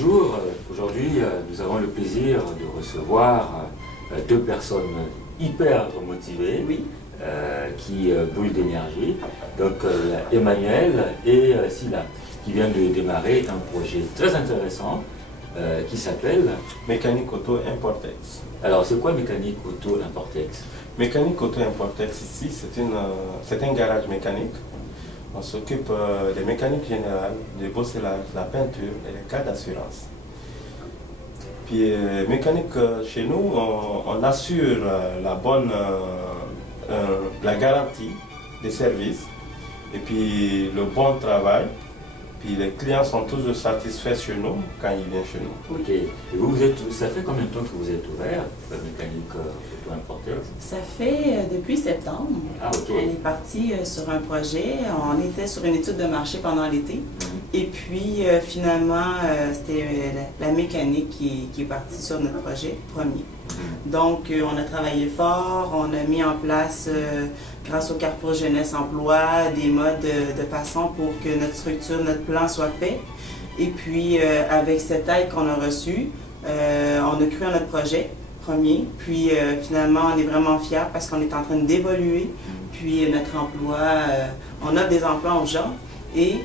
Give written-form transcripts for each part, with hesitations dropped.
Bonjour, aujourd'hui nous avons le plaisir de recevoir deux personnes hyper motivées Oui. qui brûlent d'énergie. Donc Emmanuel et Sila qui viennent de démarrer un projet très intéressant qui s'appelle Mécanique Auto Importex. Alors c'est quoi Mécanique Auto Importex? Mécanique Auto Importex ici, c'est un garage mécanique. On s'occupe des mécaniques générales, du bosselage, de la peinture et des cas d'assurance. Puis mécanique chez nous, on assure la garantie des services et puis le bon travail. Puis les clients sont toujours satisfaits chez nous quand ils viennent chez nous. Ok. Et ça fait combien de temps que vous êtes ouvert, la Mécanique Auto Importex? Ça fait depuis septembre. Ah, ok. On est parti sur un projet. On était sur une étude de marché pendant l'été. Et puis finalement, c'était la mécanique qui est partie sur notre projet premier. Donc, on a travaillé fort, on a mis en place, grâce au Carrefour Jeunesse Emploi, des modes de façon pour que notre structure, notre plan soit fait. Et puis, avec cette aide qu'on a reçue, on a cru à notre projet premier. Puis, finalement, on est vraiment fiers parce qu'on est en train d'évoluer. Puis, notre emploi, on offre des emplois aux gens et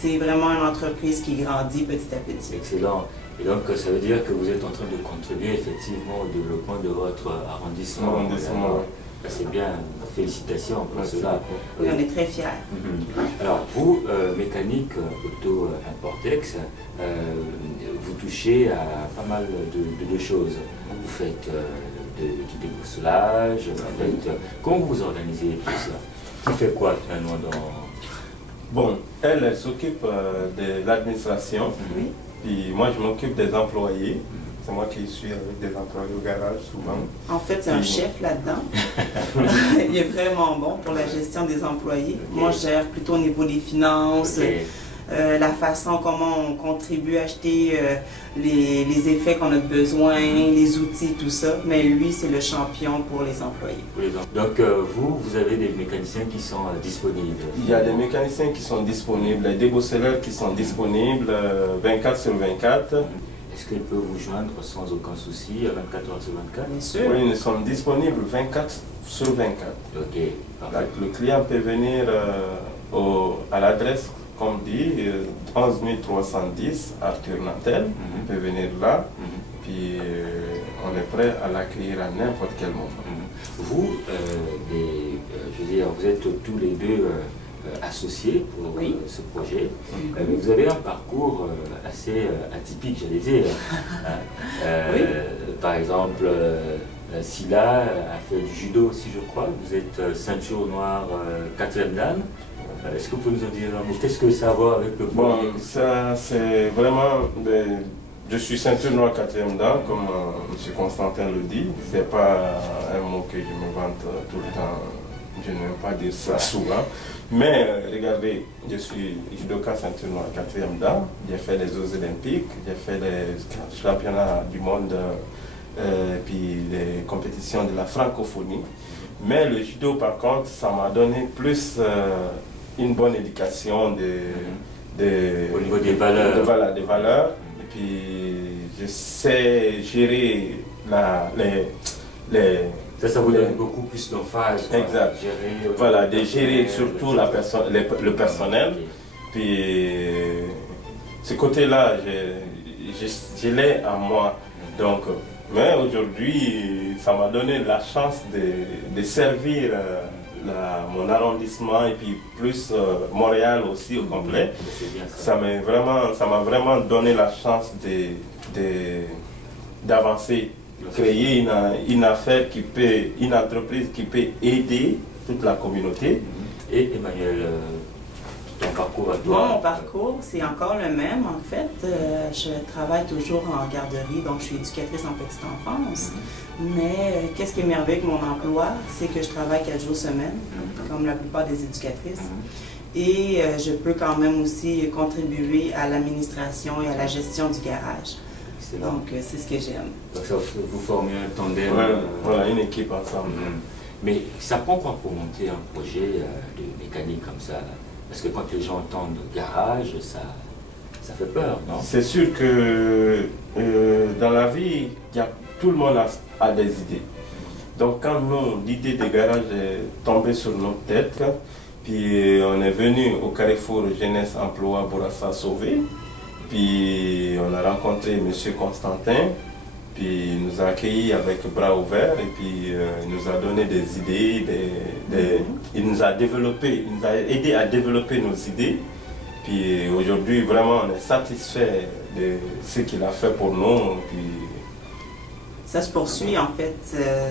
c'est vraiment une entreprise qui grandit petit à petit. Excellent. Et donc, ça veut dire que vous êtes en train de contribuer effectivement au développement de votre arrondissement. C'est bien, félicitations pour cela. Oui, on est très fiers. Alors, vous, Mécanique Auto Importex, vous touchez à pas mal de choses. Vous faites du débrousselage, comment vous organisez tout ça? Qui fait quoi finalement dans... Bon, elle s'occupe de l'administration. Oui. Puis moi, je m'occupe des employés. C'est moi qui suis avec des employés au garage souvent. En fait, c'est un chef là-dedans. Il est vraiment bon pour la gestion des employés. Moi, je gère plutôt au niveau des finances, la façon comment on contribue à acheter les effets qu'on a besoin, les outils, tout ça. Mais lui, c'est le champion pour les employés. Donc, vous avez des mécaniciens qui sont disponibles? Il y a des mécaniciens qui sont disponibles, des débosseleurs qui sont disponibles 24 sur 24. Est-ce qu'il peut vous joindre sans aucun souci 24 heures sur 24? Bien sûr. Oui, nous sommes disponibles 24 sur 24. Ok, parfait. Donc, le client peut venir à l'adresse, comme dit, 11 310 Arthur Nantel. Il peut venir là, puis on est prêt à l'accueillir à n'importe quel moment. Vous, je veux dire, vous êtes tous les deux associés pour ce projet, mais vous avez un parcours assez atypique, j'allais dire. Par exemple, Sila a fait du judo aussi, je crois. Vous êtes ceinture noire 4e dan. Est-ce que vous pouvez nous en dire un mot? Qu'est-ce que ça a à voir avec le Bon, ça c'est vraiment... Je suis ceinture noire 4e dan, comme M. Constantin le dit. C'est pas un mot que je me vante tout le temps. Je n'aime pas dire ça souvent. Mais regardez, je suis judoka ceinture noire 4e dan. J'ai fait les Jeux olympiques, j'ai fait les championnats du monde, puis les compétitions de la francophonie. Mais le judo, par contre, ça m'a donné plus une bonne éducation au niveau des valeurs. Des valeurs. Et puis, je sais gérer Ça vous donne beaucoup plus d'emphase. Exact. Gérer surtout le personnel. Puis, ce côté-là, je l'ai à moi. Donc, mais aujourd'hui, ça m'a donné la chance de servir mon arrondissement et puis plus Montréal aussi au complet. Ça m'a vraiment donné la chance d'avancer. Créer une affaire une entreprise qui peut aider toute la communauté. Et Emmanuel, ton parcours à toi? Mon parcours, c'est encore le même en fait. Je travaille toujours en garderie, donc je suis éducatrice en petite enfance. Mais qu'est-ce qui est merveilleux avec mon emploi, c'est que je travaille 4 jours semaine, comme la plupart des éducatrices. Et je peux quand même aussi contribuer à l'administration et à la gestion du garage. Donc, c'est ce que j'aime. Donc, ça, vous formez un tandem. Voilà, une équipe ensemble. Mais ça prend quoi pour monter un projet de mécanique comme ça? Parce que quand les gens entendent garage, Ça fait peur, non? C'est sûr que dans la vie, tout le monde a des idées. Donc quand nous, l'idée des garages est tombée sur notre tête, puis on est venu au Carrefour Jeunesse Emploi Bourassa Sauvé, puis on a rencontré M. Constantin, puis il nous a accueillis avec bras ouverts, et puis il nous a donné des idées, il nous a aidé à développer nos idées. Puis aujourd'hui, vraiment, on est satisfait de ce qu'il a fait pour nous. Puis ça se poursuit en fait,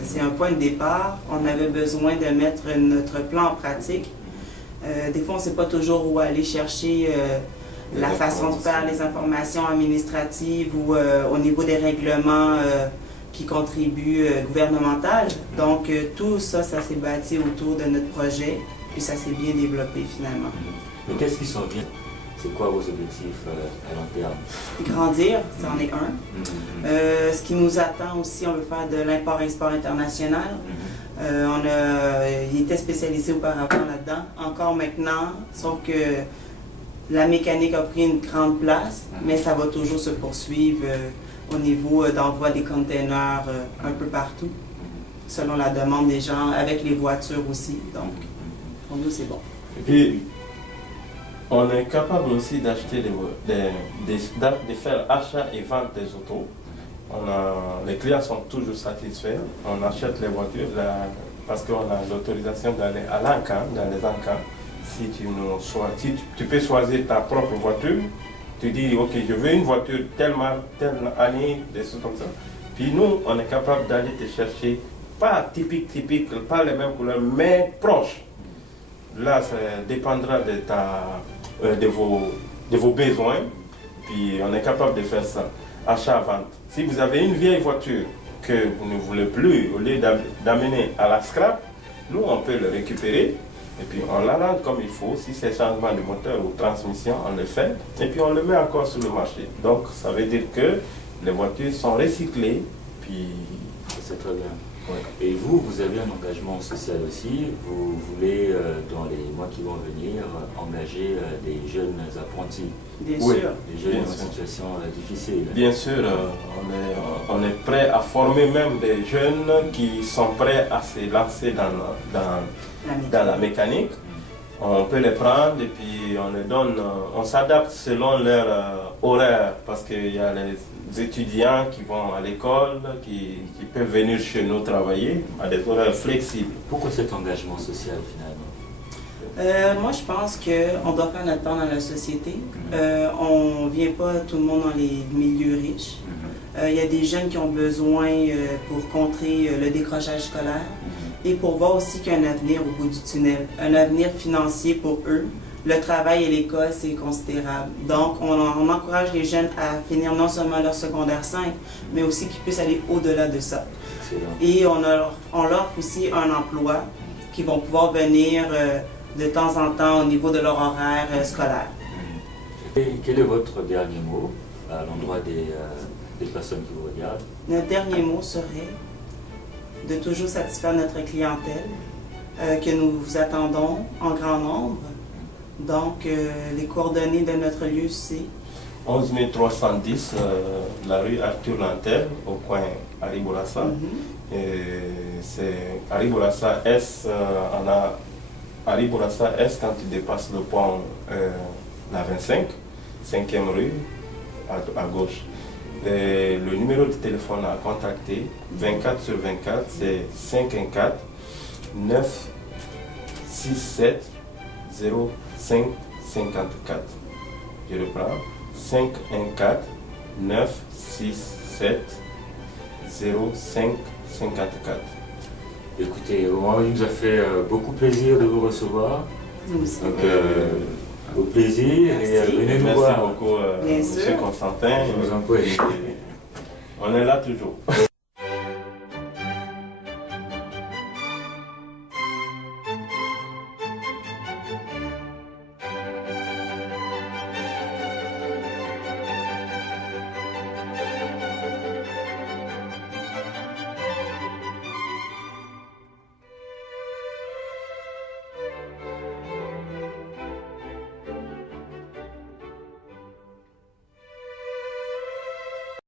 c'est un point de départ. On avait besoin de mettre notre plan en pratique. Des fois, on ne sait pas toujours où aller chercher la façon de faire les informations administratives ou au niveau des règlements qui contribuent gouvernementales. Donc, tout ça, ça s'est bâti autour de notre projet, puis ça s'est bien développé finalement. Mais qu'est-ce qui s'en vient? C'est quoi vos objectifs à long terme? Grandir, c'en est un. Ce qui nous attend aussi, on veut faire de l'import-export international. Il était spécialisé auparavant là-dedans, encore maintenant, sauf que la mécanique a pris une grande place, mais ça va toujours se poursuivre au niveau d'envoi des containers un peu partout, selon la demande des gens, avec les voitures aussi. Donc, pour nous, c'est bon. Et puis, on est capable aussi d'acheter de faire achat et vente des autos. Les clients sont toujours satisfaits. On achète les voitures parce qu'on a l'autorisation d'aller à l'encan, dans les encans. Si tu peux choisir ta propre voiture, tu dis ok, je veux une voiture telle marque, telle année, des choses comme ça. Puis nous, on est capable d'aller te chercher, pas typique, pas les mêmes couleurs, mais proches. Là, ça dépendra de vos besoins. Puis on est capable de faire ça, achat-vente. Si vous avez une vieille voiture que vous ne voulez plus, au lieu d'amener à la scrap, nous, on peut le récupérer. Et puis on l'arrange comme il faut. Si c'est changement de moteur ou transmission, on le fait. Et puis on le met encore sur le marché. Donc ça veut dire que les voitures sont recyclées. Puis c'est très bien. Ouais. Et vous avez un engagement social aussi. Vous voulez, dans les mois qui vont venir, engager des jeunes apprentis. Bien Oui. sûr. Des jeunes Bien en sûr. situation difficile. bien sûr, on est prêt à former même des jeunes qui sont prêts à se lancer dans la mécanique. On peut les prendre et puis on les donne, on s'adapte selon leur horaire parce qu'il y a les étudiants qui vont à l'école, qui peuvent venir chez nous travailler à des horaires flexibles. Pourquoi cet engagement social finalement? Moi, je pense qu'on doit faire notre part dans la société. On ne vient pas tout le monde dans les milieux riches. Il y a des jeunes qui ont besoin pour contrer le décrochage scolaire et pour voir aussi qu'il y a un avenir au bout du tunnel, un avenir financier pour eux. Le travail et l'école, c'est considérable. Donc, on encourage les jeunes à finir non seulement leur secondaire 5, mais aussi qu'ils puissent aller au-delà de ça. Excellent. Et on leur offre aussi un emploi qui vont pouvoir venir de temps en temps au niveau de leur horaire scolaire. Et quel est votre dernier mot à l'endroit des personnes qui vous regardent? Notre dernier mot serait de toujours satisfaire notre clientèle, que nous vous attendons en grand nombre. Donc, les coordonnées de notre lieu, c'est 11 310, la rue Arthur Lantel, au coin Harry Bourassa. C'est Harry Bourassa S, on a Harry Bourassa S quand tu dépasses le pont la 25, 5e rue, à gauche. Le numéro de téléphone à contacter, 24 sur 24, c'est 514 967 05 54. Je reprends, 514 967 05 54. Écoutez, il nous a fait beaucoup plaisir de vous recevoir. nous aussi. Donc, au plaisir et Merci. venez nous Merci voir. beaucoup, Bien M. sûr. Constantin. Je vous en prie. On est là toujours.